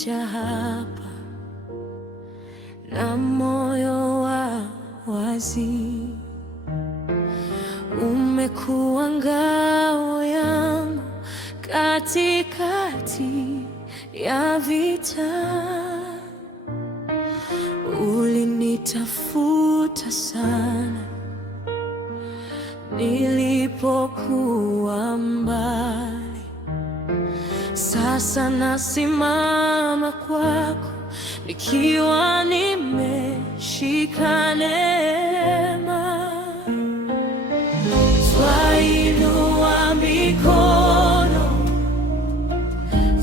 umekuja hapa na moyo wa wazi, umekuwa ngao yangu katikati ya vita. Ulinitafuta sana nilipokuwa mbali. Sasa nasimama kwako nikiwa nimeshika neema. Twainua mikono,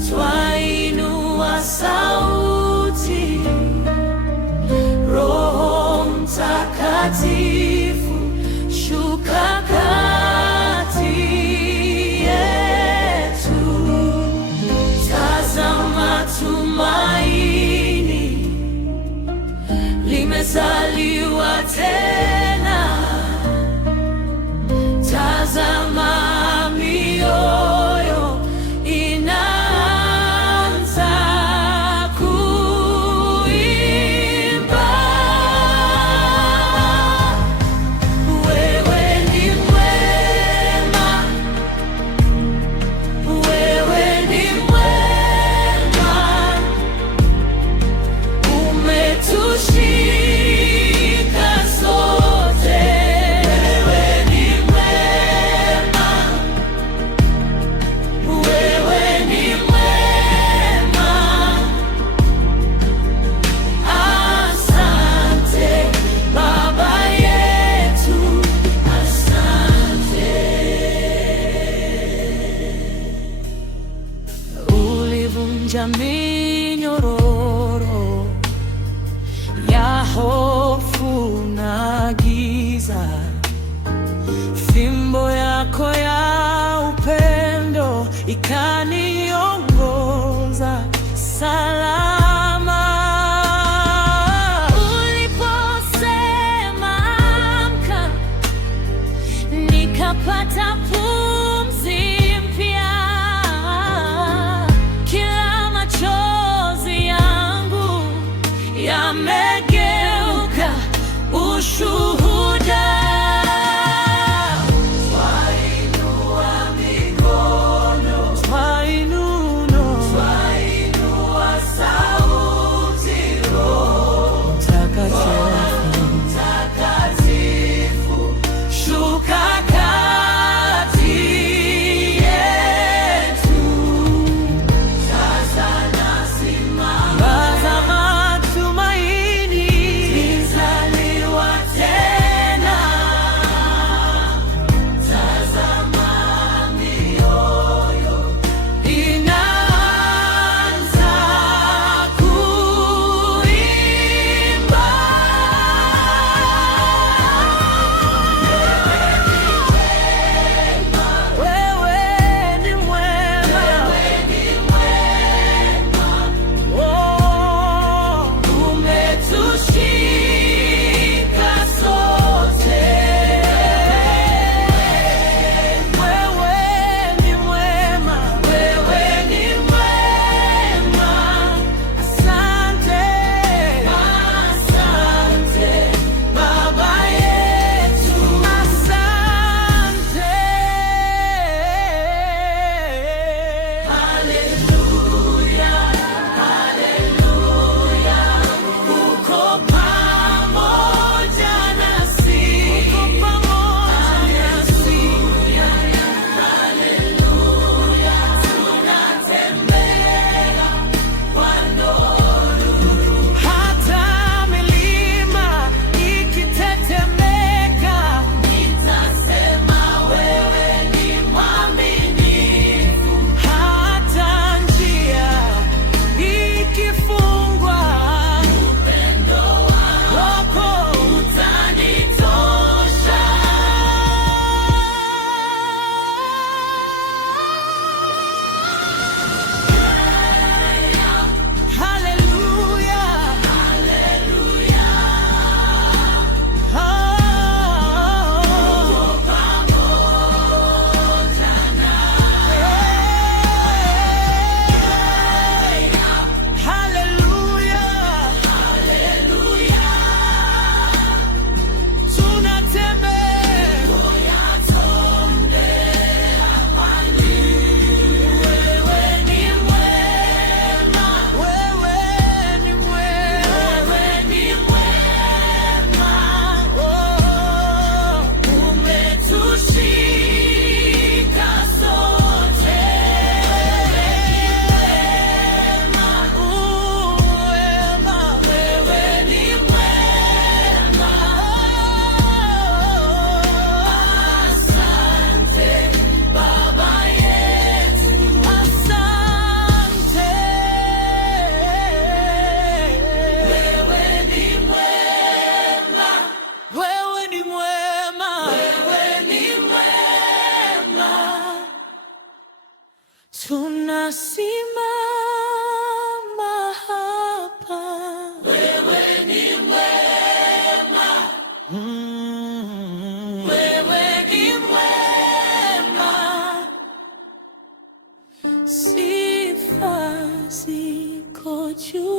twainua sauti, Roho Mtakatifu shuka kati yetu. Tazama, tumaini limezaliwa tena. Tazama, mioyo inaanza kuimba. Wewe ni mwema, wewe ni mwema, umetushika sote. Wewe ni mwema, wewe ni mwema. Asante Baba yetu, asante. Ulivunja minyororo ya hofu na giza, fimbo yako ya upendo ikaniongoza salama. Uliposema amka, nikapata pumzi mpya. Kila machozi yangu yamegeuka ushuhuda. Twainua mikono, twainua sauti, Roho Mtakatifu shuka kati juu.